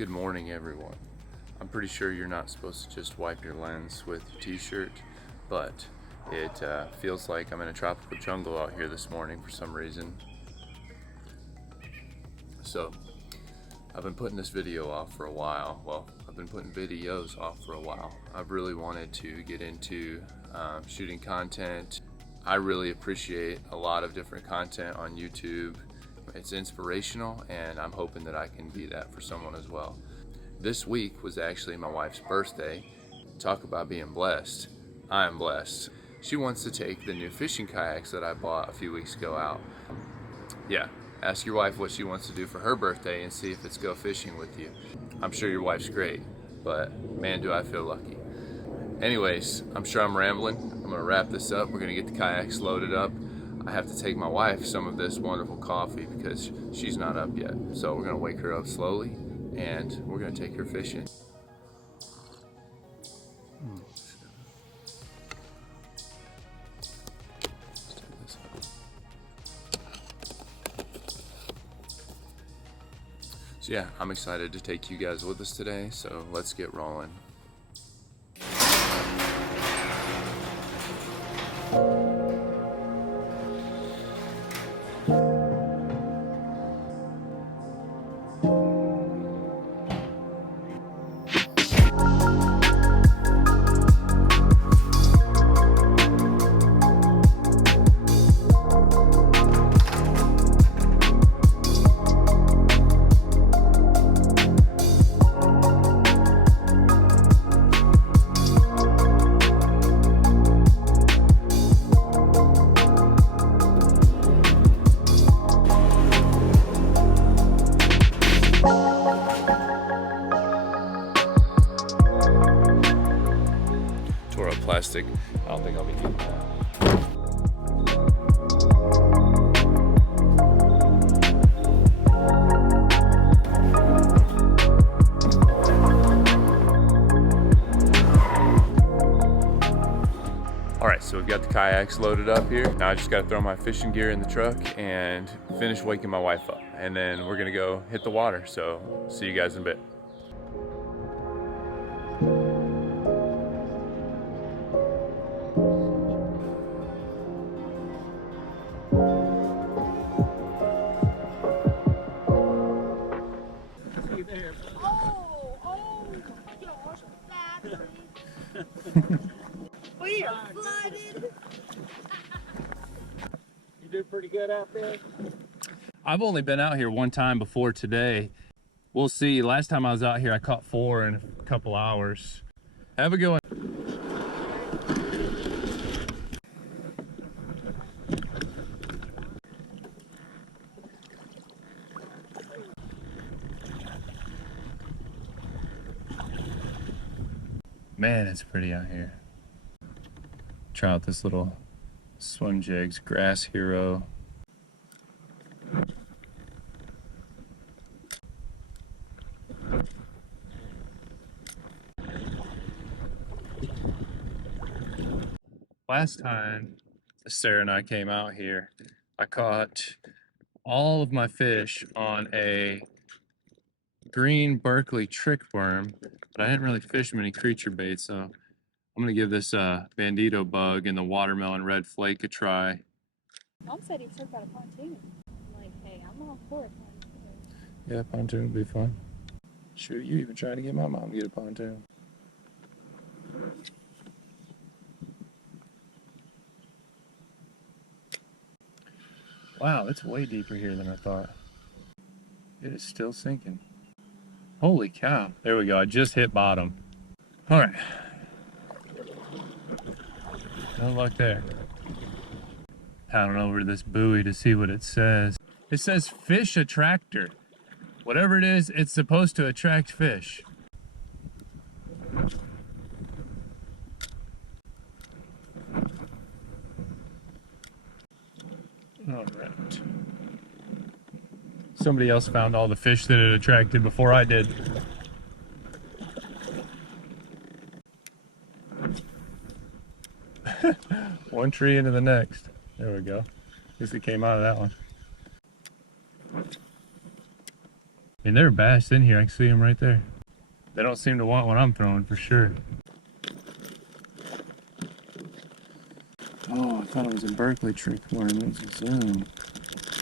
Good morning, everyone. I'm pretty sure you're not supposed to just wipe your lens with your t-shirt, but it feels like I'm in a tropical jungle out here this morning for some reason. So I've been putting this video off for a while. Well, I've been putting videos off for a while. I've really wanted to get into shooting content. I really appreciate a lot of different content on YouTube. It's inspirational, and I'm hoping that I can be that for someone as well. This week was actually my wife's birthday. Talk about being blessed. I am blessed. She wants to take the new fishing kayaks that I bought a few weeks ago out. Yeah, ask your wife what she wants to do for her birthday and see if it's go fishing with you. I'm sure your wife's great, but man, do I feel lucky. Anyways, I'm sure I'm rambling. I'm gonna wrap this up. We're gonna get the kayaks loaded up. I have to take my wife some of this wonderful coffee because she's not up yet. So we're gonna wake her up slowly and we're gonna take her fishing. So yeah, I'm excited to take you guys with us today, so let's get rolling. Plastic. I don't think I'll be getting that. Alright, so we've got the kayaks loaded up here. Now I just gotta throw my fishing gear in the truck and finish waking my wife up. And then we're gonna go hit the water. So see you guys in a bit. We are flooded. You do pretty good out there? I've only been out here one time before today. We'll see. Last time I was out here, I caught 4 in a couple hours. Have a good one. Man, it's pretty out here. Try out this little Swim Jigs Grass Hero. Last time Sarah and I came out here, I caught all of my fish on a green Berkeley trick worm, but I didn't really fish many creature baits, so I'm gonna give this bandito bug and the watermelon red flake a try. Mom said he took about a pontoon. I'm like, hey, I'm all for it. Yeah, pontoon would be fun. Shoot, you even trying to get my mom to get a pontoon. Wow, it's way deeper here than I thought. It is still sinking. Holy cow. There we go, I just hit bottom. All right. No luck there. Paddling over to this buoy to see what it says. It says fish attractor. Whatever it is, it's supposed to attract fish. All right. Somebody else found all the fish that it attracted before I did. One tree into the next. There we go. At least it came out of that one. I mean, there are bass in here. I can see them right there. They don't seem to want what I'm throwing for sure. Oh, I thought it was a Berkeley trick worm. It was a Zoom.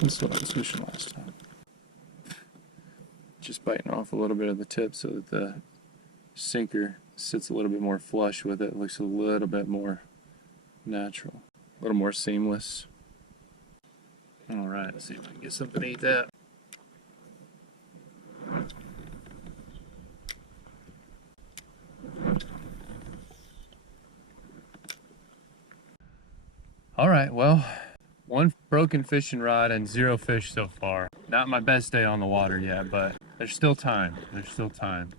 That's what I was fishing last time. Just biting off a little bit of the tip so that the sinker sits a little bit more flush with it. It looks a little bit more natural, a little more seamless. All right, let's see if I can get something to eat that. All right, well, one broken fishing rod and 0 fish so far. Not my best day on the water yet, but there's still time. There's still time.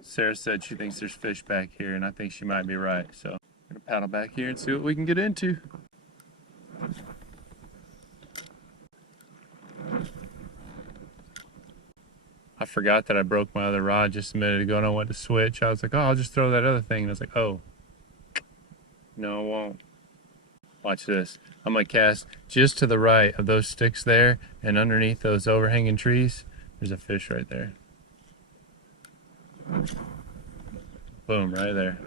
Sarah said she thinks there's fish back here, and I think she might be right. So I'm gonna paddle back here and see what we can get into. I forgot that I broke my other rod just a minute ago and I went to switch. I was like, oh, I'll just throw that other thing. And I was like, oh, no, I won't. Watch this. I'm gonna cast just to the right of those sticks there, and underneath those overhanging trees, there's a fish right there. Boom, right there.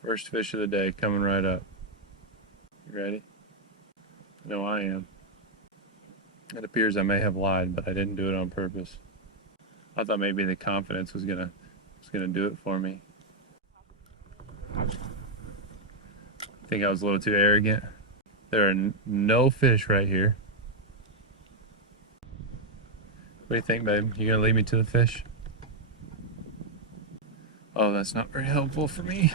First fish of the day coming right up. You ready? No, I am. It appears I may have lied, but I didn't do it on purpose. I thought maybe the confidence was gonna do it for me. I think I was a little too arrogant. There are no fish right here. What do you think, babe? You gonna lead me to the fish? Oh, that's not very helpful for me.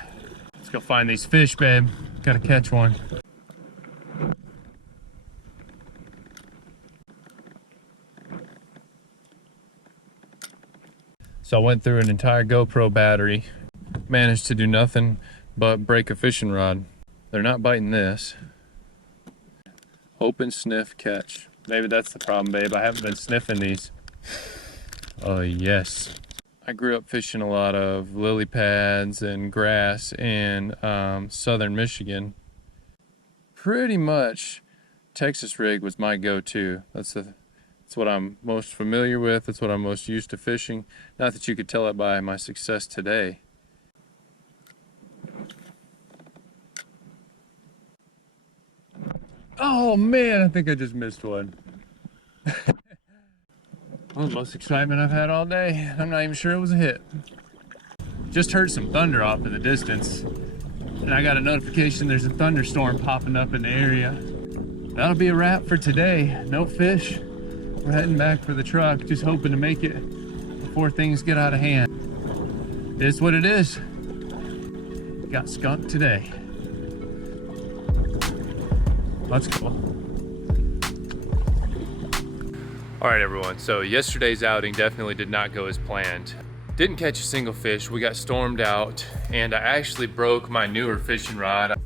Let's go find these fish, babe. Gotta catch one. So I went through an entire GoPro battery, managed to do nothing but break a fishing rod. They're not biting this. Open, sniff, catch. Maybe that's the problem, babe. I haven't been sniffing these. Oh, yes. I grew up fishing a lot of lily pads and grass in southern Michigan. Pretty much Texas rig was my go-to. That's what I'm most familiar with. That's what I'm most used to fishing. Not that you could tell it by my success today. Oh man, I think I just missed one. Well, the most excitement I've had all day. I'm not even sure it was a hit. Just heard some thunder off in the distance, and I got a notification there's a thunderstorm popping up in the area. That'll be a wrap for today. No fish. We're heading back for the truck, just hoping to make it before things get out of hand. It's what it is. Got skunked today. Let's go. All right, everyone. So yesterday's outing definitely did not go as planned. Didn't catch a single fish. We got stormed out, and I actually broke my newer fishing rod.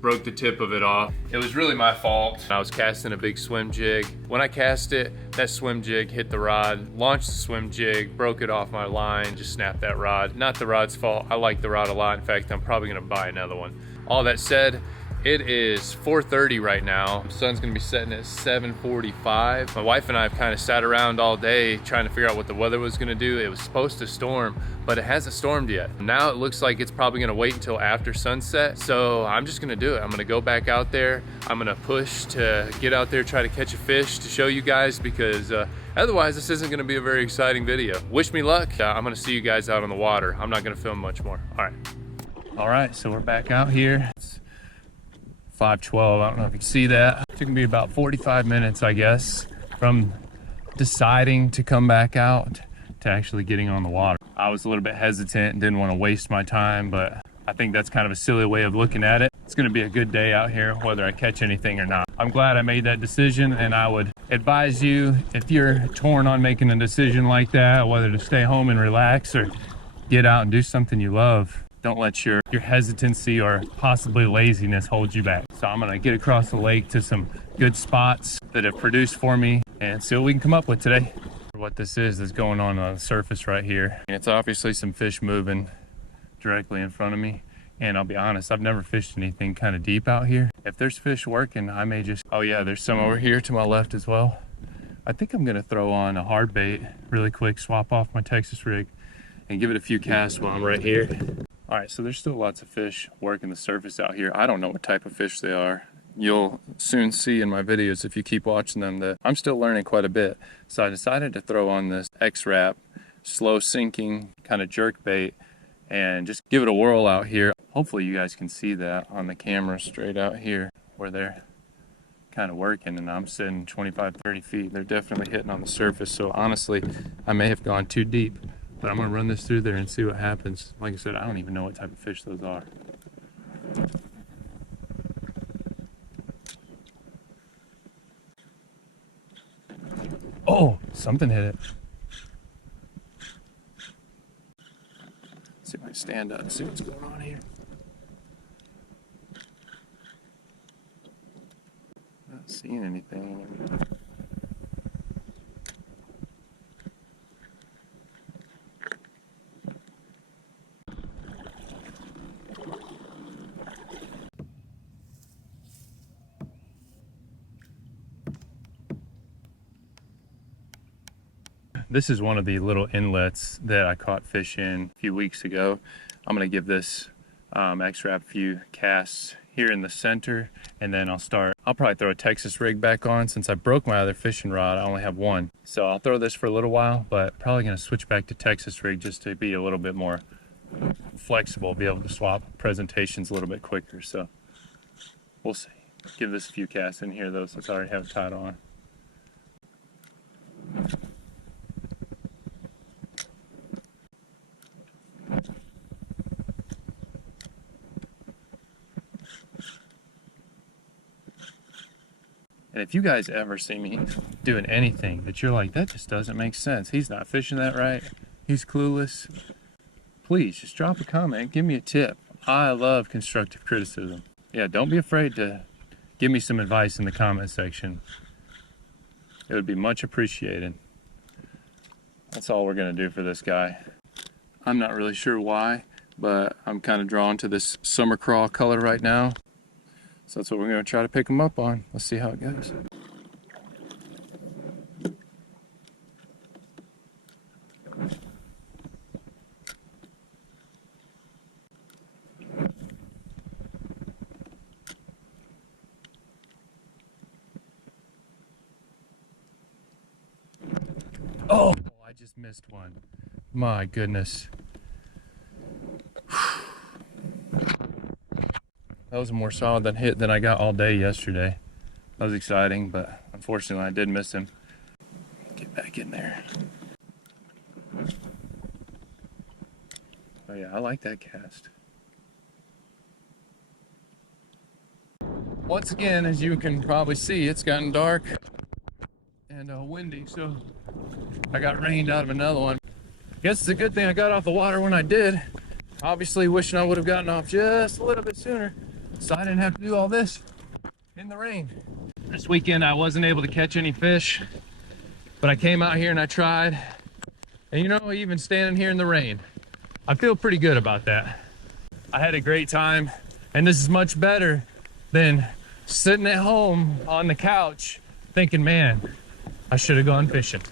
Broke the tip of it off. It was really my fault. I was casting a big swim jig. When I cast it, that swim jig hit the rod, launched the swim jig, broke it off my line, just snapped that rod. Not the rod's fault. I like the rod a lot. In fact, I'm probably gonna buy another one. All that said, it is 4:30 right now. The sun's gonna be setting at 7:45. My wife and I have kind of sat around all day trying to figure out what the weather was gonna do. It was supposed to storm, but it hasn't stormed yet. Now it looks like it's probably gonna wait until after sunset. So I'm just gonna do it. I'm gonna go back out there. I'm gonna push to get out there, try to catch a fish to show you guys, because otherwise this isn't gonna be a very exciting video. Wish me luck. I'm gonna see you guys out on the water. I'm not gonna film much more. All right, so we're back out here. It's 5:12, I don't know if you can see that. It took me about 45 minutes, I guess, from deciding to come back out to actually getting on the water. I was a little bit hesitant and didn't want to waste my time, but I think that's kind of a silly way of looking at it. It's gonna be a good day out here, whether I catch anything or not. I'm glad I made that decision, and I would advise you, if you're torn on making a decision like that, whether to stay home and relax or get out and do something you love, don't let your hesitancy or possibly laziness hold you back. So I'm gonna get across the lake to some good spots that have produced for me and see what we can come up with today. What this is going on the surface right here. And it's obviously some fish moving directly in front of me. And I'll be honest, I've never fished anything kind of deep out here. If there's fish working, I may just, oh yeah, there's some over here to my left as well. I think I'm gonna throw on a hard bait really quick, swap off my Texas rig, and give it a few casts while I'm right here. All right, so there's still lots of fish working the surface out here. I don't know what type of fish they are. You'll soon see in my videos if you keep watching them that I'm still learning quite a bit. So I decided to throw on this X-Rap slow sinking kind of jerk bait and just give it a whirl out here. Hopefully you guys can see that on the camera straight out here where they're kind of working, and I'm sitting 25-30 feet. They're definitely hitting on the surface. So honestly, I may have gone too deep, but I'm gonna run this through there and see what happens. Like I said, I don't even know what type of fish those are. Oh, something hit it. Let's see if I can stand up and see what's going on here. Not seeing anything. This is one of the little inlets that I caught fish in a few weeks ago. I'm gonna give this X-Rap a few casts here in the center, and then I'll probably throw a Texas rig back on. Since I broke my other fishing rod, I only have one. So I'll throw this for a little while, but probably gonna switch back to Texas rig just to be a little bit more flexible, be able to swap presentations a little bit quicker. So we'll see. Give this a few casts in here though, since I already have it tied on. And if you guys ever see me doing anything that you're like, that just doesn't make sense, he's not fishing that right, he's clueless, please just drop a comment, give me a tip. I love constructive criticism. Yeah, don't be afraid to give me some advice in the comment section. It would be much appreciated. That's all we're gonna do for this guy. I'm not really sure why, but I'm kind of drawn to this summer crawl color right now. So that's what we're going to try to pick them up on. Let's see how it goes. Oh, I just missed one. My goodness. That was a more solid hit than I got all day yesterday. That was exciting, but unfortunately I did miss him. Get back in there. Oh yeah, I like that cast. Once again, as you can probably see, it's gotten dark and windy, so I got rained out of another one. Guess it's a good thing I got off the water when I did. Obviously wishing I would have gotten off just a little bit sooner, so I didn't have to do all this in the rain. This weekend I wasn't able to catch any fish, but I came out here and I tried. And you know, even standing here in the rain, I feel pretty good about that. I had a great time, and this is much better than sitting at home on the couch thinking, man, I should have gone fishing.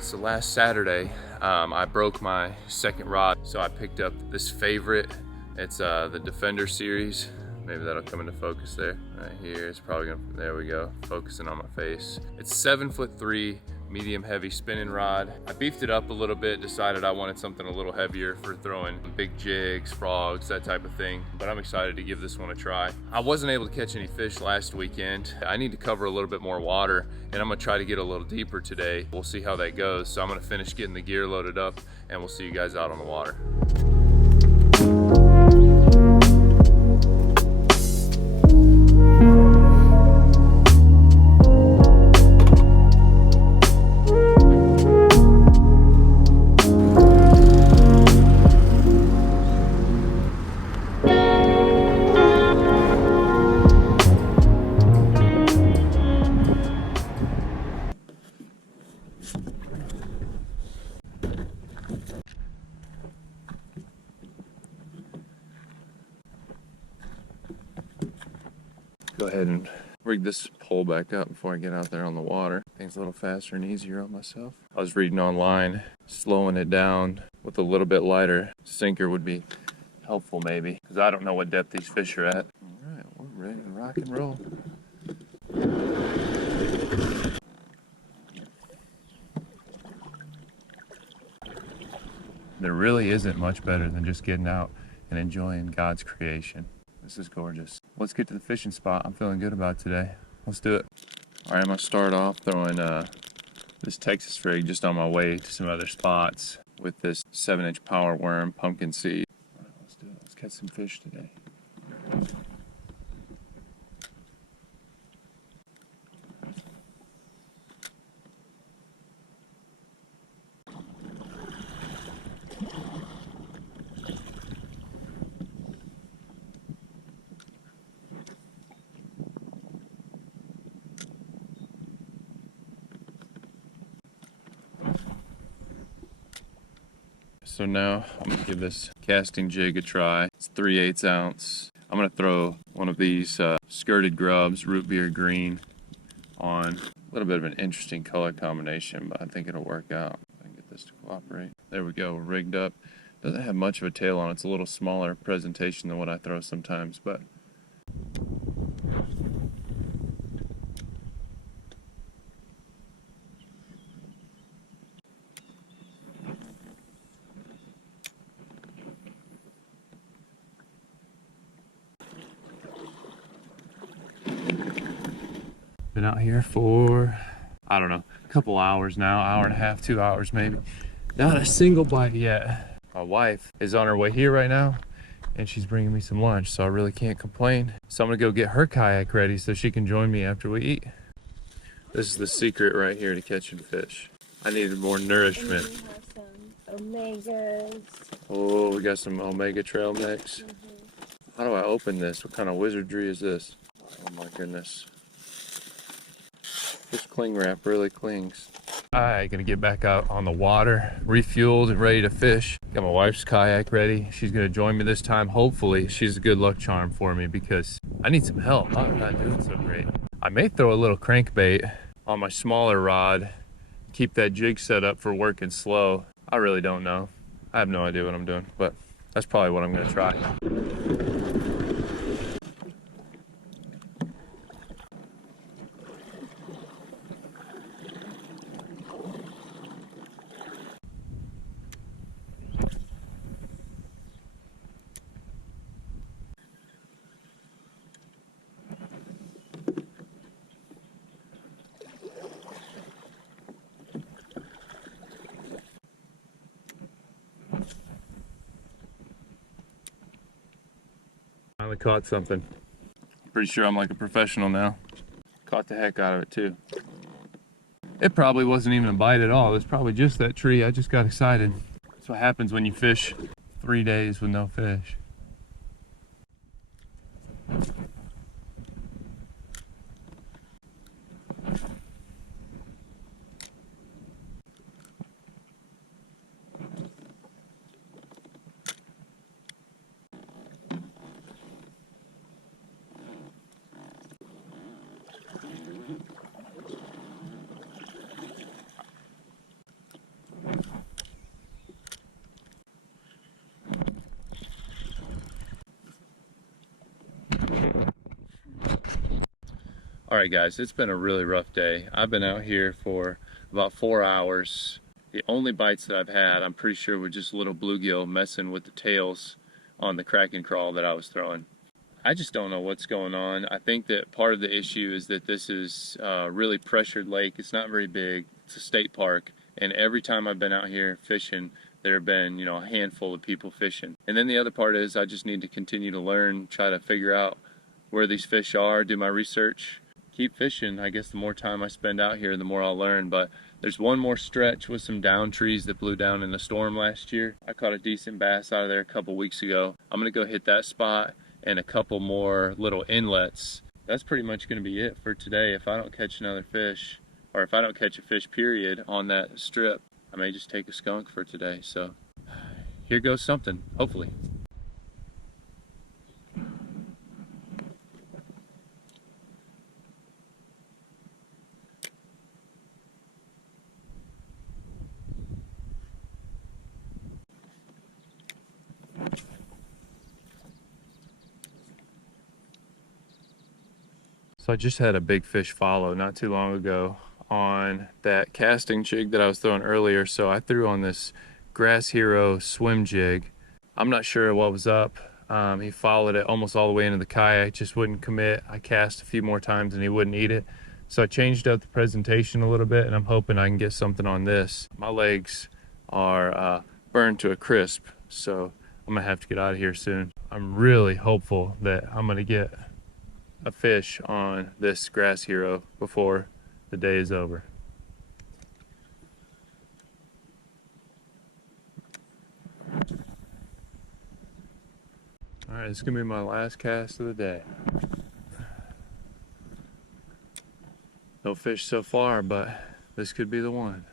So last Saturday, I broke my second rod, so I picked up this favorite. It's the Defender series. Maybe that'll come into focus there. Right here, it's probably gonna, there we go, focusing on my face. It's 7'3", medium heavy spinning rod. I beefed it up a little bit, decided I wanted something a little heavier for throwing big jigs, frogs, that type of thing. But I'm excited to give this one a try. I wasn't able to catch any fish last weekend. I need to cover a little bit more water, and I'm gonna try to get a little deeper today. We'll see how that goes. So I'm gonna finish getting the gear loaded up, and we'll see you guys out on the water. Go ahead and rig this pole back up before I get out there on the water. Things a little faster and easier on myself. I was reading online, slowing it down with a little bit lighter sinker would be helpful maybe, because I don't know what depth these fish are at. All right, we're ready to rock and roll. There really isn't much better than just getting out and enjoying God's creation. This is gorgeous. Let's get to the fishing spot I'm feeling good about today. Let's do it. All right, I'm gonna start off throwing this Texas rig just on my way to some other spots with this 7-inch power worm pumpkin seed. All right, let's do it. Let's catch some fish today. So now I'm gonna give this casting jig a try. It's 3/8 ounce. I'm gonna throw one of these skirted grubs, root beer green, on. A little bit of an interesting color combination, but I think it'll work out. I can get this to cooperate. There we go, rigged up. Doesn't have much of a tail on it. It's a little smaller presentation than what I throw sometimes, but been out here for, I don't know, a couple hours now, hour and a half, 2 hours maybe. Not a single bite yet. My wife is on her way here right now and she's bringing me some lunch, so I really can't complain. So I'm gonna go get her kayak ready so she can join me after we eat. This is the secret right here to catching fish. I needed more nourishment. And we have some omegas. Oh, we got some omega trail mix. How do I open this? What kind of wizardry is this? Oh my goodness. This cling wrap really clings. Alright, gonna get back out on the water, refueled and ready to fish. Got my wife's kayak ready. She's gonna join me this time. Hopefully, she's a good luck charm for me because I need some help. I'm not doing so great. I may throw a little crankbait on my smaller rod, keep that jig set up for working slow. I really don't know. I have no idea what I'm doing, but that's probably what I'm gonna try. Finally caught something. Pretty sure I'm like a professional now. Caught the heck out of it too. It probably wasn't even a bite at all. It was probably just that tree. I just got excited. That's what happens when you fish 3 days with no fish. All right guys, it's been a really rough day. I've been out here for about 4 hours. The only bites that I've had, I'm pretty sure were just little bluegill messing with the tails on the Kraken crawl that I was throwing. I just don't know what's going on. I think that part of the issue is that this is a really pressured lake. It's not very big. It's a state park. And every time I've been out here fishing, there have been, a handful of people fishing. And then the other part is I just need to continue to learn, try to figure out where these fish are, do my research, keep fishing. I guess the more time I spend out here, the more I'll learn. But there's one more stretch with some down trees that blew down in the storm last year. I caught a decent bass out of there a couple weeks ago. I'm gonna go hit that spot and a couple more little inlets. That's pretty much gonna be it for today. If I don't catch another fish, or if I don't catch a fish period on that strip, I may just take a skunk for today. So here goes something, hopefully. So I just had a big fish follow not too long ago on that casting jig that I was throwing earlier. So I threw on this Grass Hero swim jig. I'm not sure what was up. He followed it almost all the way into the kayak, just wouldn't commit. I cast a few more times and he wouldn't eat it. So I changed up the presentation a little bit, and I'm hoping I can get something on this. My legs are burned to a crisp, so I'm gonna have to get out of here soon. I'm really hopeful that I'm gonna get a fish on this Grass Hero before the day is over. All right, this is gonna be my last cast of the day. No fish so far, but this could be the one.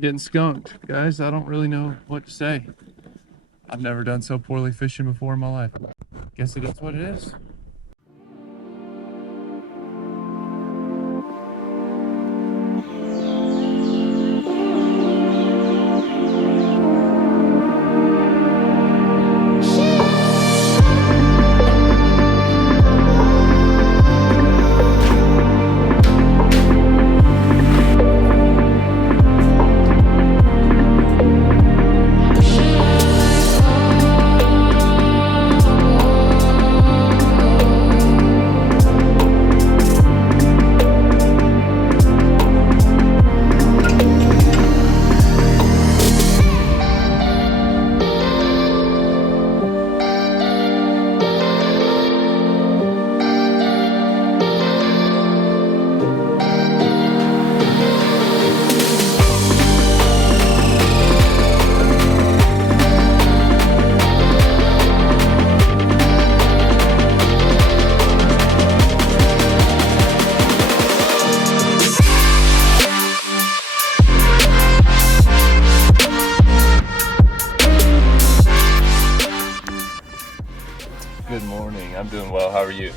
Getting skunked, guys. I don't really know what to say. I've never done so poorly fishing before in my life. Guess it is what it is. Good morning. I'm doing well. How are you?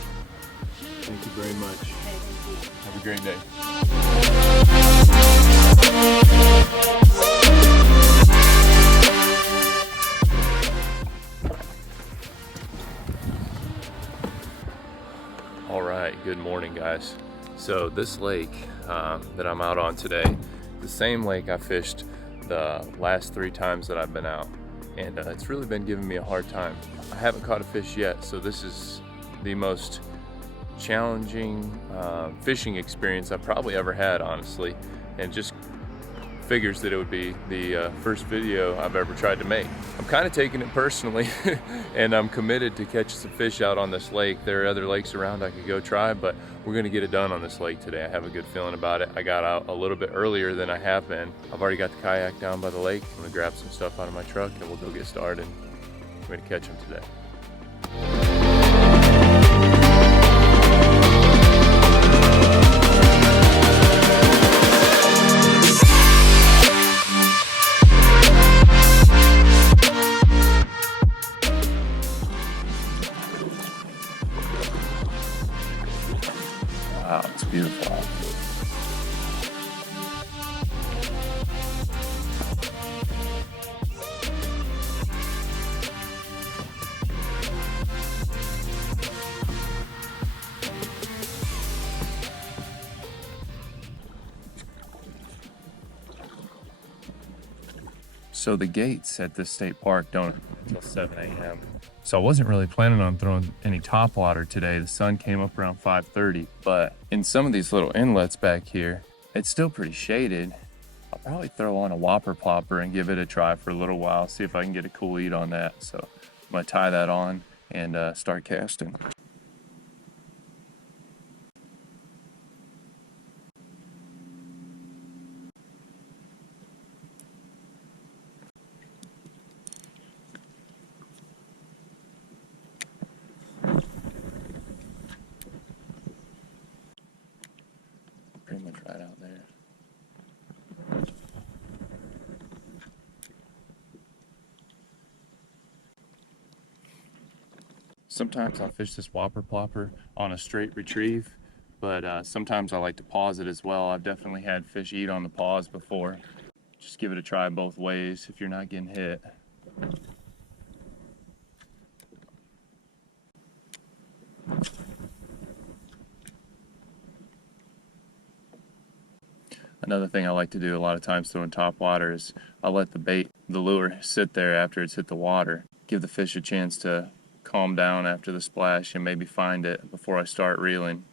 Thank you very much. Have a great day. All right. Good morning, guys. So this lake that I'm out on today, the same lake I fished the last 3 times that I've been out, and it's really been giving me a hard time. I haven't caught a fish yet, so this is the most challenging fishing experience I've probably ever had, honestly, and just figures that it would be the first video I've ever tried to make. I'm kind of taking it personally and I'm committed to catch some fish out on this lake. There are other lakes around I could go try, but we're gonna get it done on this lake today. I have a good feeling about it. I got out a little bit earlier than I have been. I've already got the kayak down by the lake. I'm gonna grab some stuff out of my truck and we'll go get started. We're gonna catch them today. Wow, it's beautiful. So the gates at this state park don't open until 7 a.m. So I wasn't really planning on throwing any topwater today. The sun came up around 5:30, but in some of these little inlets back here, it's still pretty shaded. I'll probably throw on a whopper plopper and give it a try for a little while, see if I can get a cool eat on that. So I'm gonna tie that on and start casting. Pretty much right out there. Sometimes I'll fish this whopper plopper on a straight retrieve, but sometimes I like to pause it as well. I've definitely had fish eat on the pause before. Just give it a try both ways if you're not getting hit. Another thing I like to do a lot of times throwing top water is I'll let the lure sit there after it's hit the water. Give the fish a chance to calm down after the splash and maybe find it before I start reeling.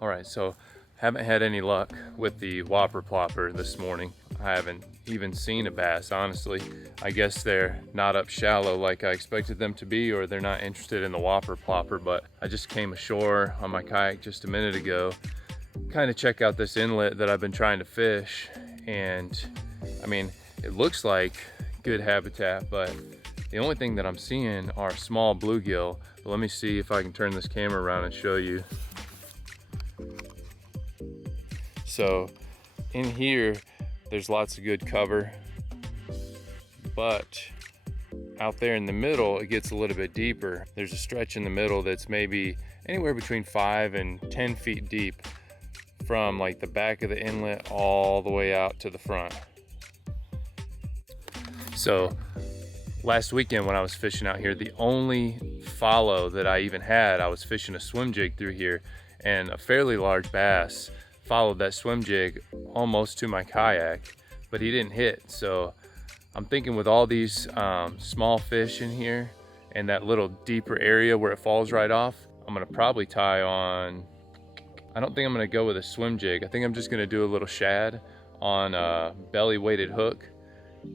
Alright, so haven't had any luck with the Whopper Plopper this morning. I haven't even seen a bass, honestly. I guess they're not up shallow like I expected them to be, or they're not interested in the Whopper Plopper, but I just came ashore on my kayak just a minute ago, kind of check out this inlet that I've been trying to fish, and I mean, it looks like good habitat, but the only thing that I'm seeing are small bluegill. But let me see if I can turn this camera around and show you. So in here, there's lots of good cover, but out there in the middle, it gets a little bit deeper. There's a stretch in the middle that's maybe anywhere between 5 and 10 feet deep from like the back of the inlet all the way out to the front. So last weekend when I was fishing out here, the only follow that I even had, I was fishing a swim jig through here, and a fairly large bass followed that swim jig almost to my kayak, but he didn't hit. So I'm thinking with all these small fish in here and that little deeper area where it falls right off, I'm gonna probably tie on, I don't think I'm gonna go with a swim jig. I think I'm just gonna do a little shad on a belly weighted hook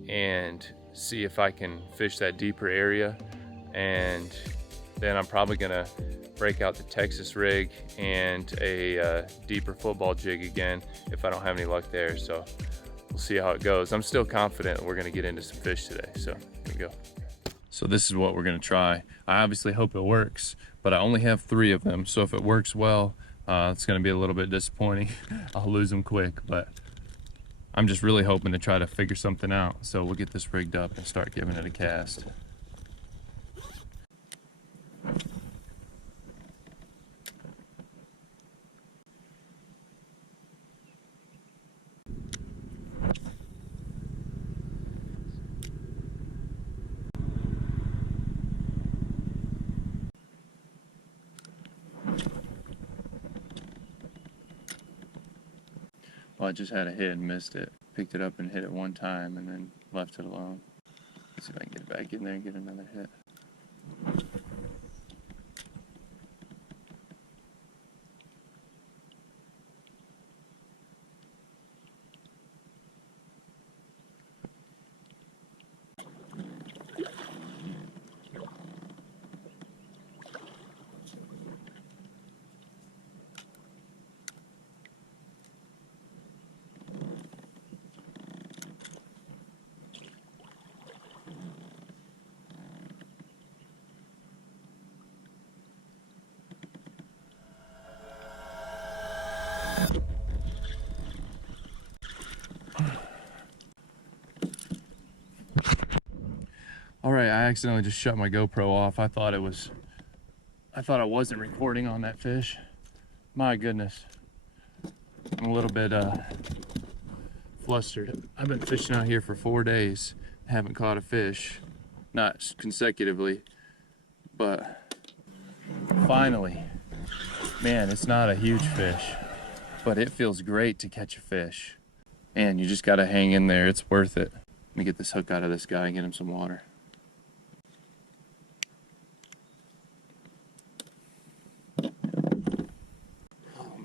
and see if I can fish that deeper area. And then I'm probably gonna break out the Texas rig and a deeper football jig again if I don't have any luck there. So we'll see how it goes. I'm still confident we're gonna get into some fish today, so here we go. So this is what we're gonna try. I obviously hope it works, but I only have 3 of them, so if it works well, it's gonna be a little bit disappointing. I'll lose them quick, but I'm just really hoping to try to figure something out. So we'll get this rigged up and start giving it a cast. Well, I just had a hit and missed it. Picked it up and hit it one time and then left it alone. Let's see if I can get it back in there and get another hit. All right, I accidentally just shut my GoPro off. I thought I wasn't recording on that fish. My goodness. I'm a little bit flustered. I've been fishing out here for 4 days. Haven't caught a fish, not consecutively, but finally. Man, it's not a huge fish, but it feels great to catch a fish. And you just gotta hang in there, it's worth it. Let me get this hook out of this guy and get him some water.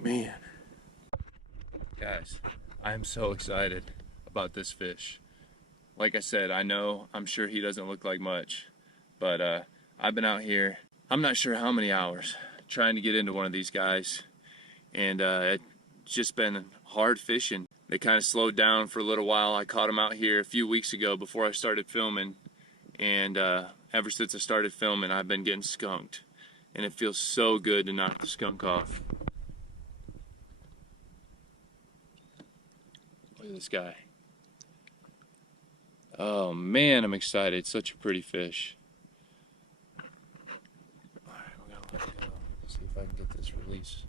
Man, guys, I am so excited about this fish. Like I said, I'm sure he doesn't look like much, but I've been out here, I'm not sure how many hours, trying to get into one of these guys, and it's just been hard fishing. They kind of slowed down for a little while. I caught them out here a few weeks ago before I started filming, and ever since I started filming, I've been getting skunked. and it feels so good to knock the skunk off. Look at this guy. Oh man, I'm excited. It's such a pretty fish. All right, we're gonna let it go. Let's see if I can get this release.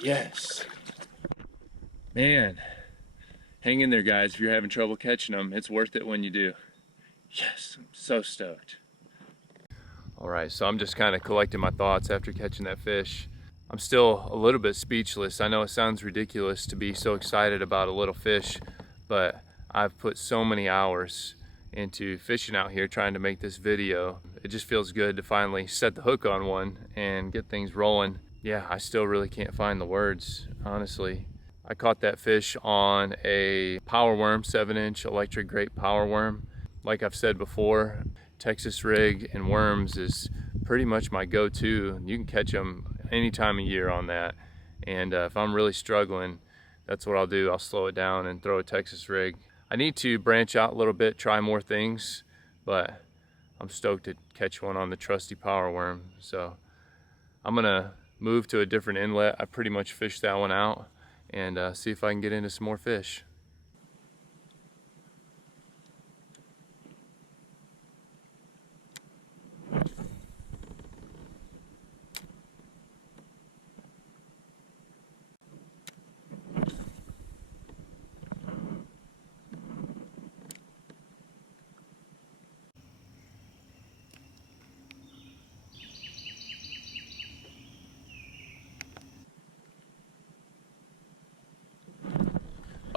Yes. Man, hang in there, guys. If you're having trouble catching them, it's worth it when you do. Yes, I'm so stoked. All right, so I'm just kind of collecting my thoughts after catching that fish. I'm still a little bit speechless. I know it sounds ridiculous to be so excited about a little fish, but I've put so many hours into fishing out here trying to make this video. It just feels good to finally set the hook on one and get things rolling. Yeah, I still really can't find the words, honestly. I caught that fish on a power worm, 7-inch electric grate power worm. Like I've said before, Texas rig and worms is pretty much my go-to. You can catch them any time of year on that. And if I'm really struggling, that's what I'll do. I'll slow it down and throw a Texas rig. I need to branch out a little bit, try more things, but I'm stoked to catch one on the trusty power worm. So I'm gonna move to a different inlet. I pretty much fished that one out, and see if I can get into some more fish.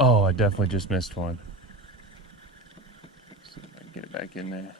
Oh, I definitely just missed one. Let's see if I can get it back in there.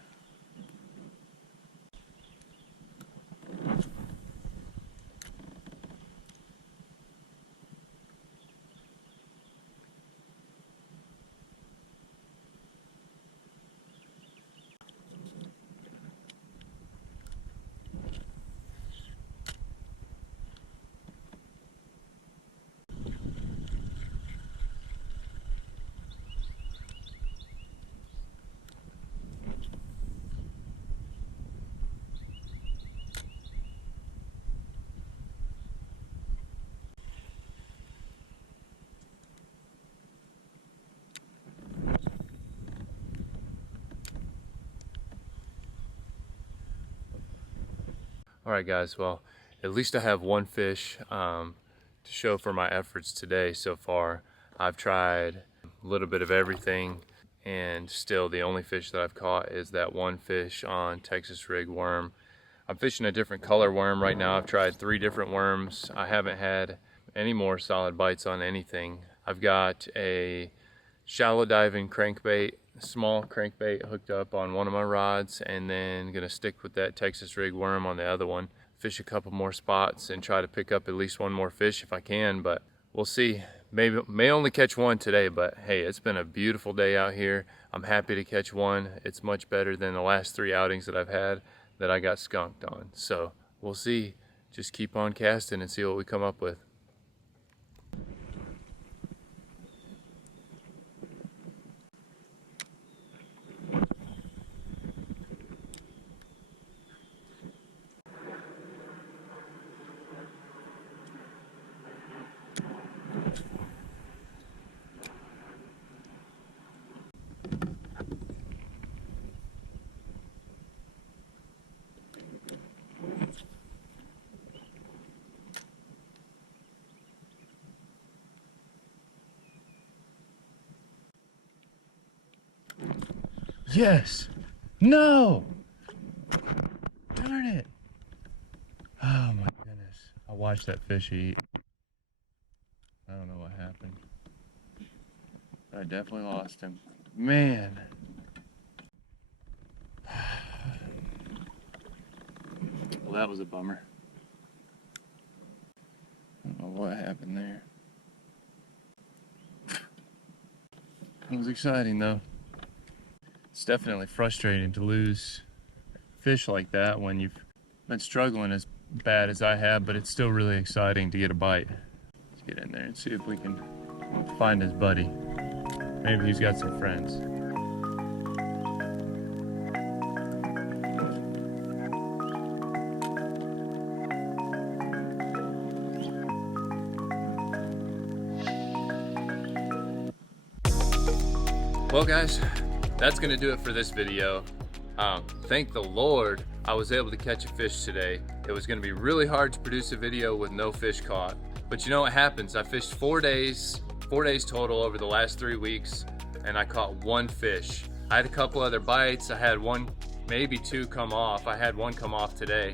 All right, guys, well, at least I have one fish to show for my efforts today so far. I've tried a little bit of everything, and still the only fish that I've caught is that one fish on Texas rig worm. I'm fishing a different color worm right now. I've tried 3 different worms. I haven't had any more solid bites on anything. I've got a shallow diving crankbait, small crankbait hooked up on one of my rods, and then gonna stick with that Texas rig worm on the other one. Fish a couple more spots and try to pick up at least one more fish if I can, but we'll see. May only catch one today, but hey, it's been a beautiful day out here. I'm happy to catch one. It's much better than the last 3 outings that I've had that I got skunked on. So we'll see. Just keep on casting and see what we come up with. Yes! No! Darn it! Oh my goodness. I watched that fish eat. I don't know what happened. But I definitely lost him. Man! Well, that was a bummer. I don't know what happened there. It was exciting though. It's definitely frustrating to lose fish like that when you've been struggling as bad as I have, but it's still really exciting to get a bite. Let's get in there and see if we can find his buddy. Maybe he's got some friends. Well guys, that's gonna do it for this video. Thank the Lord I was able to catch a fish today. It was gonna be really hard to produce a video with no fish caught. But you know what happens? I fished 4 days total over the last 3 weeks, and I caught 1 fish. I had a couple other bites. I had 1, maybe 2 come off. I had 1 come off today.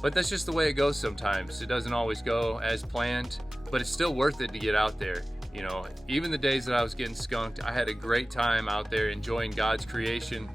But that's just the way it goes sometimes. It doesn't always go as planned, but it's still worth it to get out there. You know, even the days that I was getting skunked, I had a great time out there enjoying God's creation.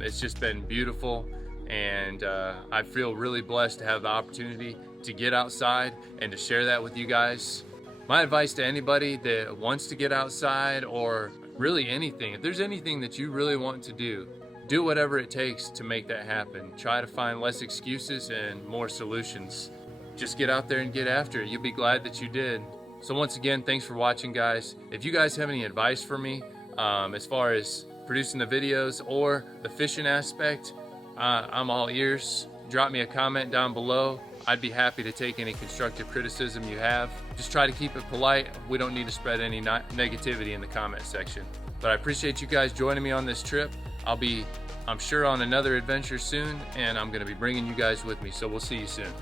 It's just been beautiful, and I feel really blessed to have the opportunity to get outside and to share that with you guys. My advice to anybody that wants to get outside, or really anything, if there's anything that you really want to do whatever it takes to make that happen. Try to find less excuses and more solutions. Just get out there and get after it. You'll be glad that you did. So once again, thanks for watching, guys. If you guys have any advice for me as far as producing the videos or the fishing aspect, I'm all ears. Drop me a comment down below. I'd be happy to take any constructive criticism you have. Just try to keep it polite. We don't need to spread any negativity in the comment section. But I appreciate you guys joining me on this trip. I'm sure on another adventure soon, and I'm gonna be bringing you guys with me, so we'll see you soon.